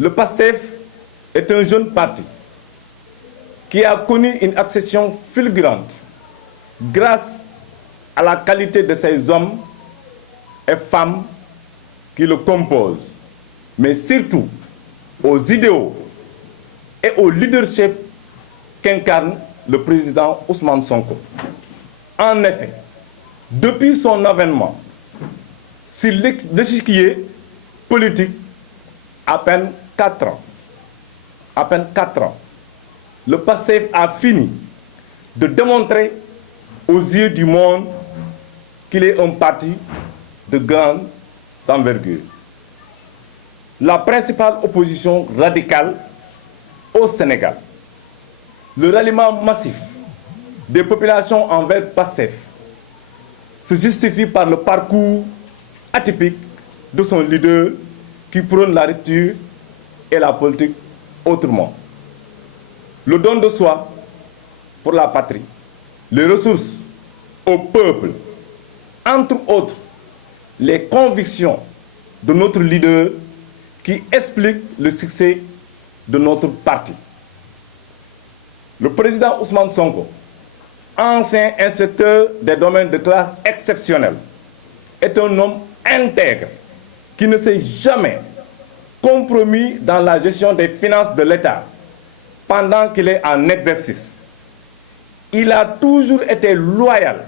Le PASTEF est un jeune parti qui a connu une accession fulgurante grâce à la qualité de ses hommes et femmes qui le composent, mais surtout aux idéaux et au leadership qu'incarne le président Ousmane Sonko. En effet, depuis son avènement sur l'échiquier politique, à peine 4 ans, le PASTEF a fini de démontrer aux yeux du monde qu'il est un parti de grande envergure. La principale opposition radicale au Sénégal, le ralliement massif des populations envers PASTEF se justifie par le parcours atypique de son leader qui prône la rupture et la politique autrement. Le don de soi pour la patrie, les ressources au peuple, entre autres les convictions de notre leader qui expliquent le succès de notre parti. Le président Ousmane Sonko, ancien inspecteur des domaines de classe exceptionnelle, est un homme intègre qui ne s'est jamais compromis dans la gestion des finances de l'État pendant qu'il est en exercice. Il a toujours été loyal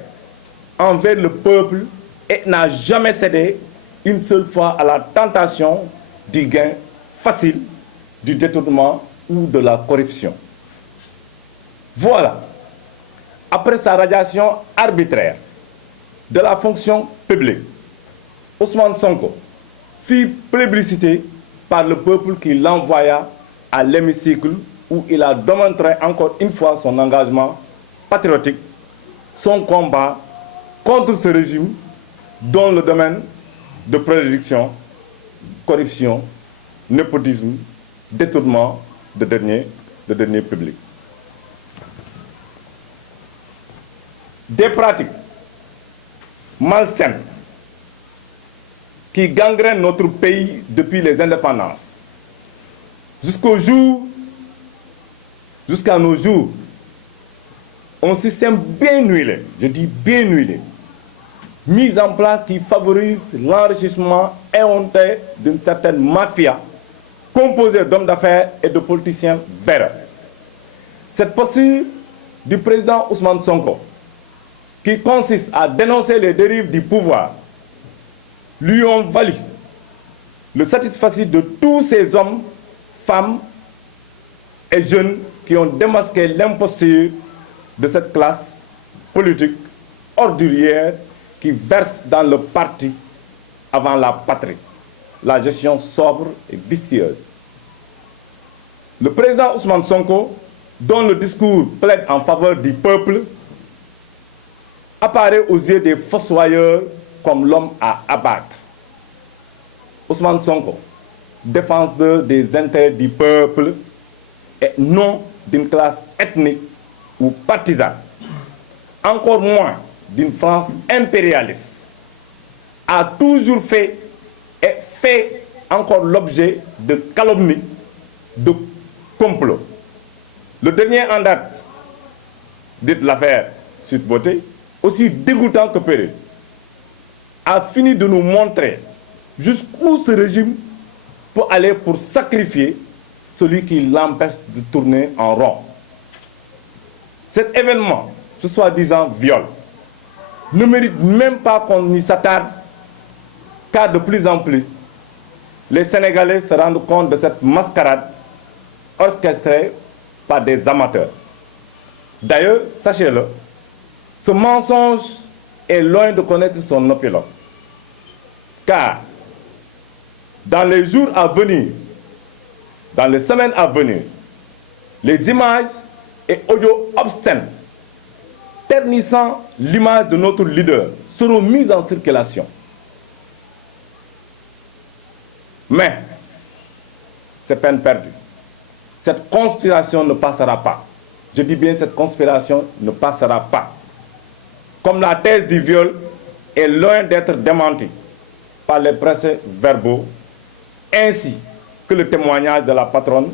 envers le peuple et n'a jamais cédé une seule fois à la tentation du gain facile, du détournement ou de la corruption. Voilà, après sa radiation arbitraire de la fonction publique, Ousmane Sonko fut plébiscité par le peuple qui l'envoya à l'hémicycle où il a démontré encore une fois son engagement patriotique, son combat contre ce régime dont le domaine de prédilection, corruption, népotisme, détournement de deniers publics. Des pratiques malsaines qui gangrènent notre pays depuis les indépendances, jusqu'à nos jours, un système bien huilé, je dis bien huilé, mis en place qui favorise l'enrichissement éhonté d'une certaine mafia composée d'hommes d'affaires et de politiciens véreux. Cette posture du président Ousmane Sonko, qui consiste à dénoncer les dérives du pouvoir, lui ont valu le satisfecit de tous ces hommes, femmes et jeunes qui ont démasqué l'imposture de cette classe politique ordurière qui verse dans le parti avant la patrie, la gestion sobre et vicieuse. Le président Ousmane Sonko, dont le discours plaide en faveur du peuple, apparaît aux yeux des fossoyeurs comme l'homme à abattre. Ousmane Sonko, défenseur des intérêts du peuple et non d'une classe ethnique ou partisane, encore moins d'une France impérialiste, a toujours fait et fait encore l'objet de calomnies, de complots. Le dernier en date, dite l'affaire Sweet Beauté, aussi dégoûtant que périlleux, a fini de nous montrer jusqu'où ce régime peut aller pour sacrifier celui qui l'empêche de tourner en rond. Cet événement, ce soi-disant viol, ne mérite même pas qu'on y s'attarde, car de plus en plus, les Sénégalais se rendent compte de cette mascarade orchestrée par des amateurs. D'ailleurs, sachez-le, ce mensonge est loin de connaître son épilogue. Car dans les jours à venir, dans les semaines à venir, les images et audios obscènes ternissant l'image de notre leader seront mises en circulation. Mais c'est peine perdue. Cette conspiration ne passera pas. Je dis bien cette conspiration ne passera pas. Comme la thèse du viol est loin d'être démentie par les procès-verbaux, ainsi que le témoignage de la patronne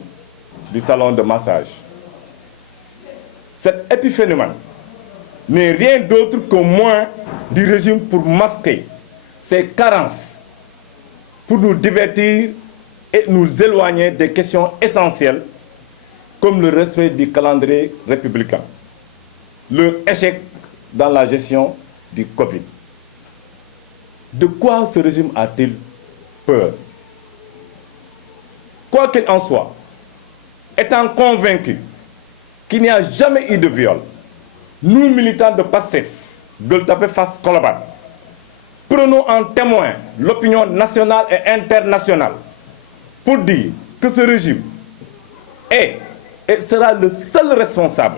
du salon de massage. Cet épiphénomène n'est rien d'autre qu'un moyen du régime pour masquer ses carences, pour nous divertir et nous éloigner des questions essentielles comme le respect du calendrier républicain, leur échec dans la gestion du Covid. De quoi ce régime a-t-il peur? Quoi qu'il en soit, étant convaincu qu'il n'y a jamais eu de viol, nous, militants de PASTEF, Gueule Tapée Fass Colobane, prenons en témoin l'opinion nationale et internationale pour dire que ce régime est et sera le seul responsable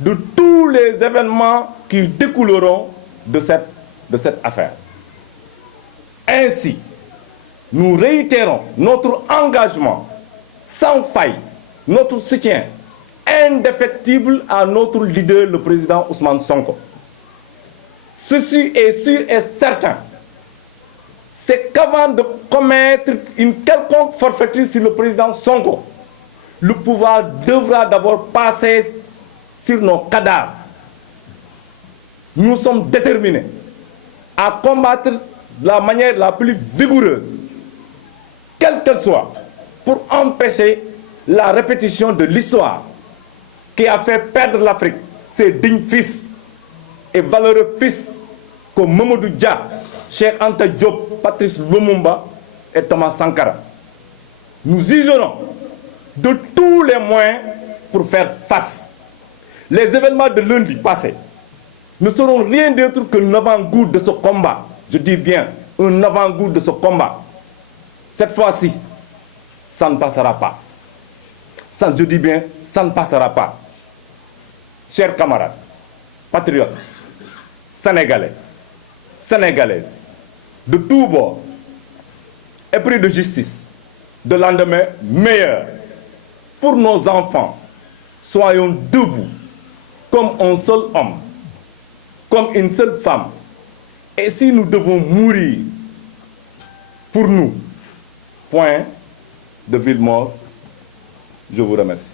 de tous les événements qui découleront de cette affaire. Ainsi, nous réitérons notre engagement sans faille, notre soutien indéfectible à notre leader, le président Ousmane Sonko. Ceci est sûr et certain, c'est qu'avant de commettre une quelconque forfaiture sur le président Sonko, le pouvoir devra d'abord passer sur nos cadavres. Nous sommes déterminés à combattre de la manière la plus vigoureuse, quelle qu'elle soit, pour empêcher la répétition de l'histoire qui a fait perdre l'Afrique ses dignes fils et valeureux fils comme Mamadou Dia, Cheikh Anta Diop, Patrice Lumumba et Thomas Sankara. Nous userons de tous les moyens pour faire face. Les événements de lundi passé ne seront rien d'autre qu'un avant-goût de ce combat. Je dis bien, un avant-goût de ce combat. Cette fois-ci, ça ne passera pas. Je dis bien, ça ne passera pas. Chers camarades, patriotes, sénégalais, sénégalaises, de tous bords, épris de justice, de lendemain meilleur. Pour nos enfants, soyons debout, comme un seul homme, comme une seule femme. Et si nous devons mourir pour nous, point de Villemort, je vous remercie.